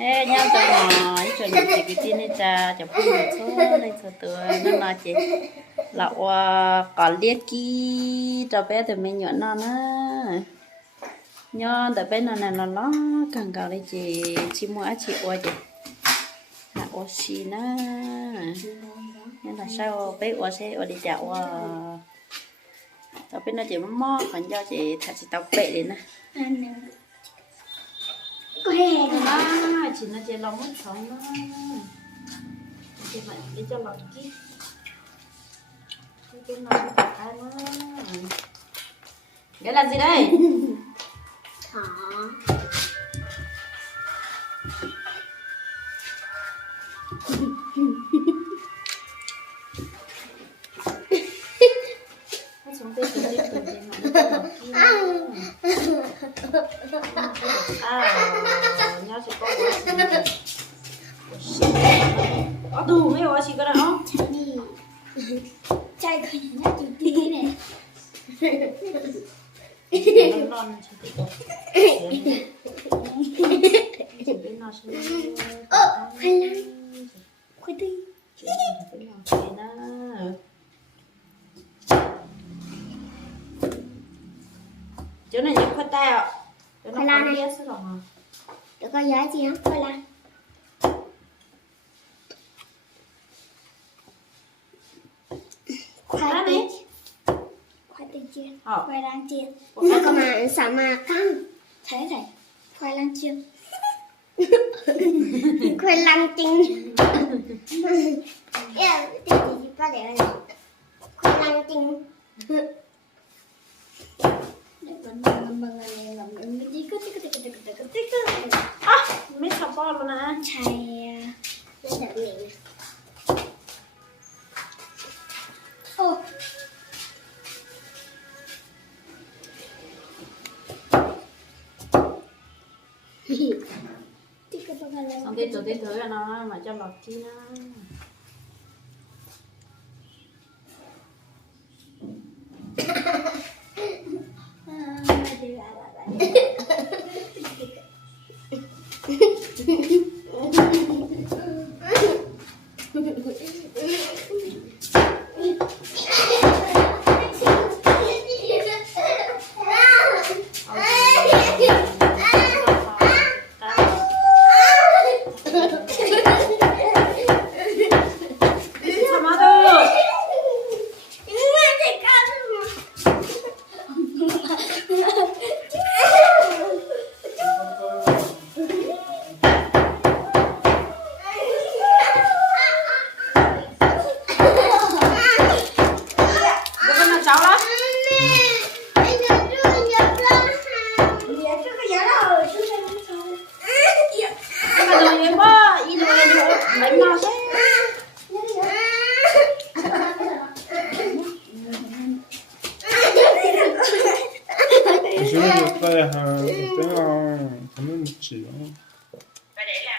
ê nhau cho nói cho những chị cái tin này cha cho phụ nữ số này số tuổi nó nói chị là còn liệt kí cho bé từ mình nhỏ nó nhon từ bé nó nó càng cao đấy chị mua chị ua chị à ua xì na nên là sao bé ua sẽ ua đi dạo tao biết nó chỉ mò còn do chị thật sự tao bệ đến nè có hè đó chị nó chỉ lòng mất sống đó chị phải đi cho lòng kia cái lòng cái cái nó cái là gì đây thỏ xuống đây từ đây từ đây nhau sẽ có có đủ mấy hoa chị có đâu trai coi nhá tụi tí này non chị khoai lang khoai tây chỗ này những khoai tây ạ khoai lang này được có giá gì không khoai lang khoai tây chiên khoai lang chiên nó có mà sao mà căng thế này khoai lang chiên khoai lang chiên thì có để khoai lang chiên mấy sạp bò luôn nè chai nó đẹp miệng ô xong cái chỗ thứ là nó mà cho lọt chi nó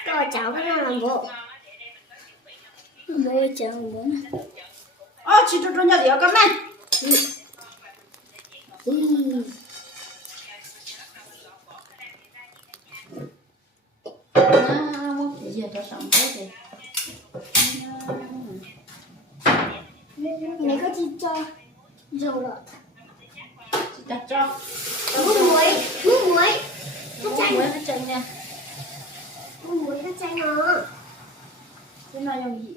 có cháu cái nào làm bộ môi cháu muốn chị cho nhà đi ở này giờ cho sống thế này có chị cho dầu rồi chị đặt cho muối nó chanh nha muối nó chanh nó cái này dùng gì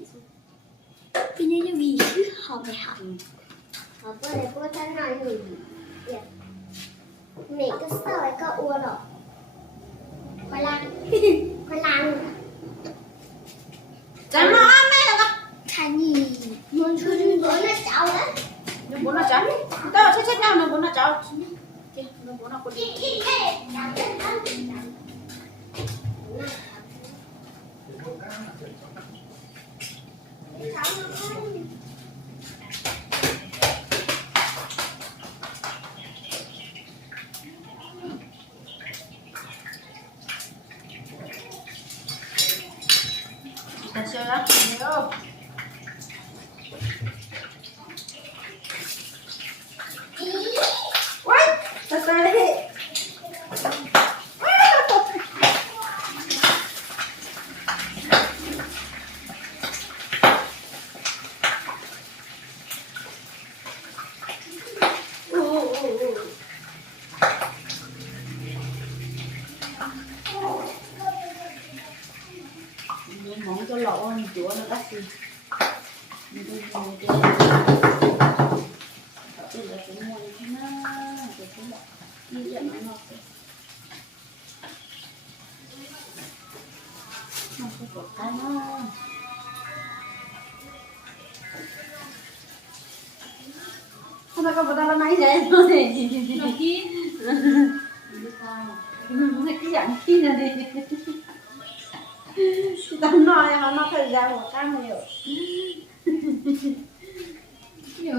cái này dùng gì học phải học học qua đây qua thân này dùng gì mẹ cứ sợ cái cậu ua rồi khoai lang chanh nó mẹ nó chanh gì muốn cho chúng tôi là cháu đấy nó muốn là chanh tao chết nhau nó muốn là cháu kia nó muốn là con đi ta chơi lắm nhớ chúa nó bắt đi bây giờ cái mua thế nào cái thứ đó đi dẫn nó ngọt nó sẽ có cái nó không phải có một tao nói vậy thôi nó kín cái dạng kín này đi tao nói mà nó phải ra một cái nhiều nhiều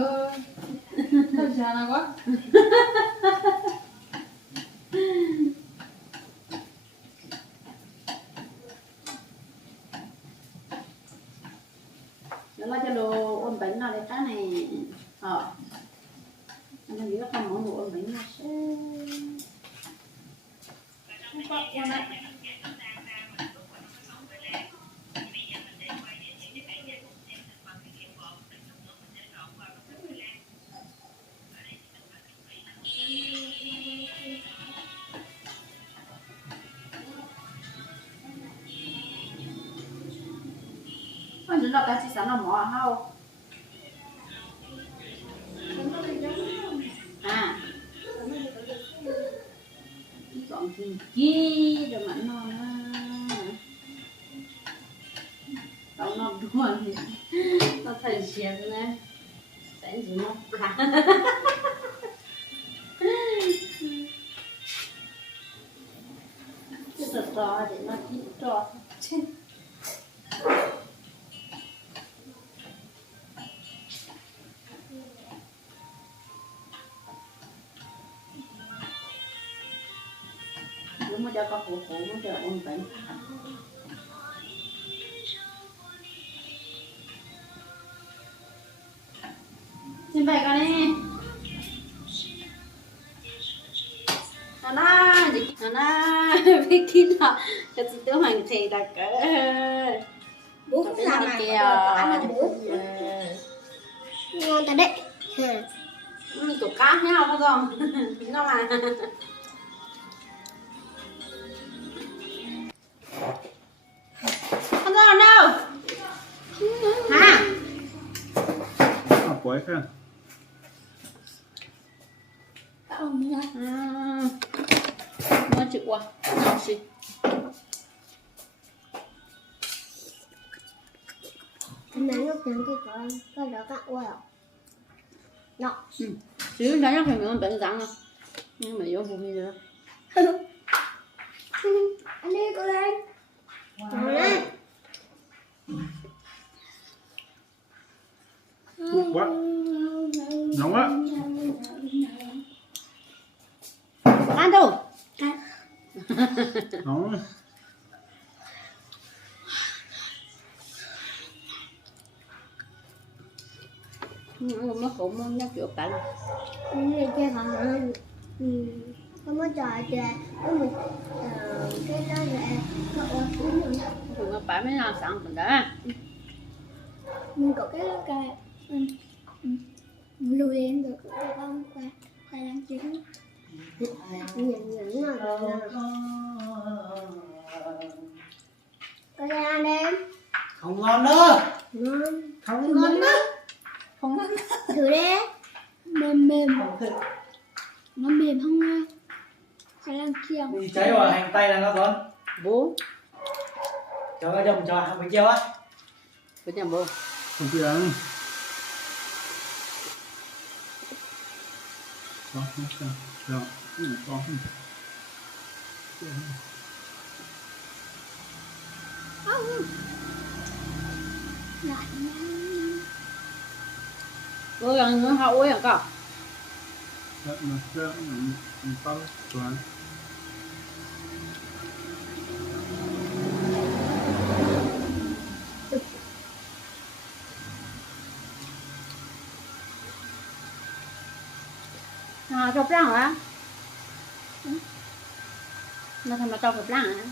thật ra là quá nó cho đồ ôn bánh nào đấy cái này anh em biết không món đồ ôn bánh nào chúng ta cái chỉ sản là mỏ hao à còn gì kia rồi mà non tao non đúng rồi nó thành xiên này sẽ gì nó cả cái thật to để nó chỉ to lúc mà cho con phụ nó chờ ôn bệnh xin bày con đi Hana biết kín là cho chị tướng hoàng thị là cỡ bố cũng làm mà kìa ăn là bố ngon thật đấy tổ cá nhá không không ngon mà không ngon đâu hả quấy kìa nó chịu quá ngon xí nãy lúc nãy tôi có đó các quẹo nọ chứ đó phải mình bệnh răng không nhưng mà vô vùng gì nữa anh đi cô lên wow. Lên quá nóng quá ăn đâu nóng nó cũng nhắc kiểu cảnh người chơi họ không có trò chơi có mình cái đó là có ô tím rồi thường nó phải mấy nào sẵn mình đã mình có cái lùi lên được cái con khoai lang chín nhìn rồi có ra ăn em không ngon đâu ngon không ngon đâu không ngon thử đi mềm nó mềm không nghe khoai lang chiên gì cháy vào hành tay là nó con bố cho cái đồng cho hàng bánh chiêu á với nhà bố không biết ăn có không sao rồi có bố gần nó hậu ấy hả cậu nó sẽ bao toàn chọc răng hả nó thành mà chọc răng hả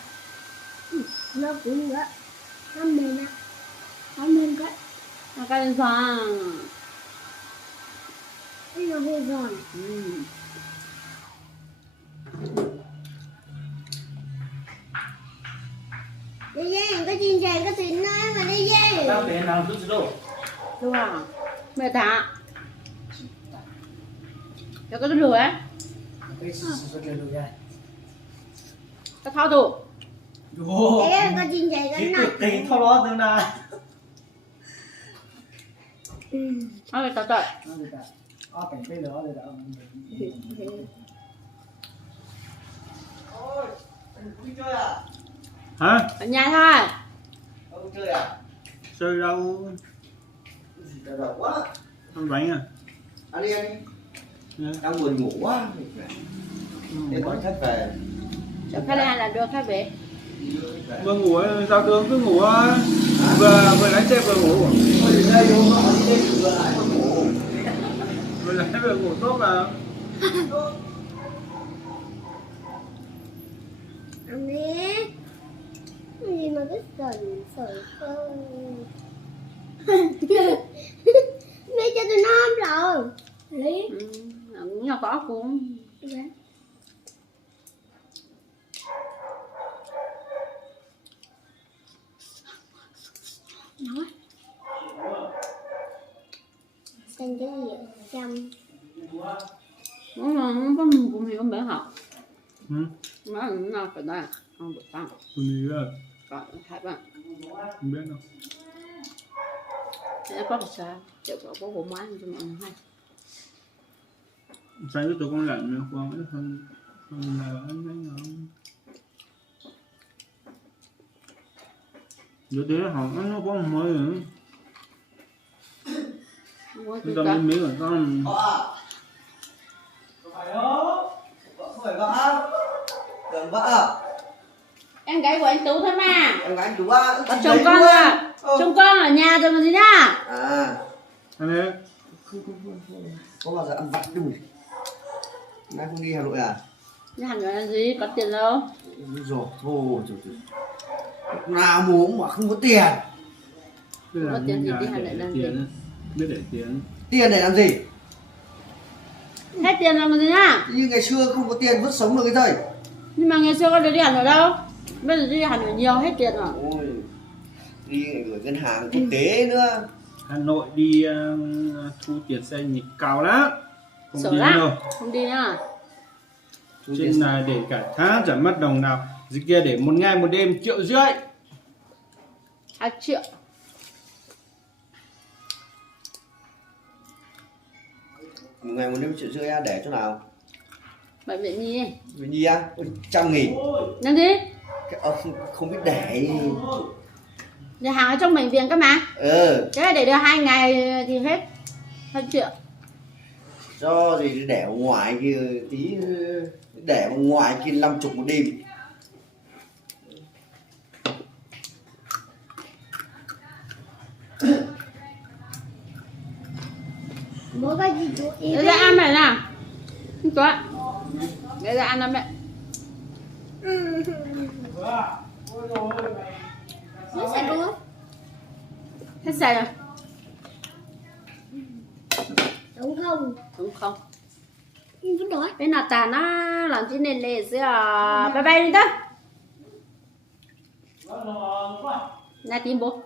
nó cũng vậy nó mềm á nó mềm cái nó cái giòn cái nó hơi giòn Đi về, có chim chàng, có thuyền nói mà đi về. Tao để nào chút đâu. Đúng à? Mẹ thả. Cho có rửa á. Cái sự kiện được rồi. Có thao tủ. Ồ. Thế có chim chàng, có Cái nói. cực kỳ thao đó tương đa. Thôi tao trời. Nó được ạ. Cảnh cái đó rồi đó. Ôi, anh đi chơi à? Hả? Ở nhà thôi. Ông chơi à? Chơi đâu? Gì đau đầu quá. Ăn bánh à? Ăn đi anh. Dạ. Đang buồn ngủ quá. Thế còn khách về. Cho khách lên là đưa khách về. Vừa ngủ ấy, sao tướng cứ ngủ thôi. Vừa lái xe vừa ngủ. Ôi đi đây vô họ đi đây vừa lại mà ngủ. Vừa lái vừa ngủ tốt mà. Ăn đi. Cái gì mà cứ sờn không. Mẹ cho tôi nó ấm rồi. Lý. Nhỏ có cũng. Nói. Xem cái gì vậy? Chăm. Không có mình cũng hiểu bé học. Ừ. Nó phải đây. Không được tăng. Còn gì nữa? Còn thấy bạn. Không biết đâu. Thế có sao? Chịu có bộ máy cho mọi người hay. Sáng cái tụi con lạnh nữa, con ít hơn là anh ấy không. Giờ thế họ nó có một mới nữa. Chúng ta mới miếng rồi con. Vợ. Không phải đâu. Vợ không phải vợ. Tưởng vợ. Em gái của anh Tú thôi mà. Em gái chú á. Có chồng con à? Chồng con ở nhà rồi còn gì nữa? À. Anh ấy. Có bao giờ ăn vặt đâu. Nay không đi Hà Nội à? Nhà hàng là gì? Có tiền đâu? Rồi, thôi. Nào muốn mà không có tiền. Có tiền thì đi Hà Nội làm gì? Biết để tiền. Tiền để làm gì? Hết tiền rồi còn gì nữa? Như ngày xưa không có tiền vứt sống được cái thời. Nhưng mà ngày xưa có được đi Hà Nội đâu? Bây giờ đi Hà Nội nhiều hết tiền rồi. Ôi, đi gửi ngân hàng quốc tế nữa. Hà Nội đi thu tiền xe nhịp cao lắm. Không Sợ đi lắm. đâu. Không đi nữa. Trên này để cả tháng chẳng mất đồng nào. Dưới kia để một ngày một đêm 1,5 triệu. 2 triệu. Một ngày một đêm 1,5 triệu để chỗ nào? Bệnh viện Nhi. Vì Nhi á? 100.000. Làm gì? Cái ông không biết để. Nhà hàng ở trong bệnh viện cơ mà. Ừ. Thế là để được 2 ngày thì hết 2 triệu. Cho gì để ở ngoài kia tí. Để ở ngoài kia 50 một đêm. Bố có gì chú ý Để ra ăn mẹ nào. Không có. Để ra ăn đó mẹ. Nó sẽ bố. Hết xài rồi. Đúng không? Đúng không? Đúng rồi. Bên nào tà nó làm chi nên lệ xưa. Bye bye đi đó. Này tìm bố.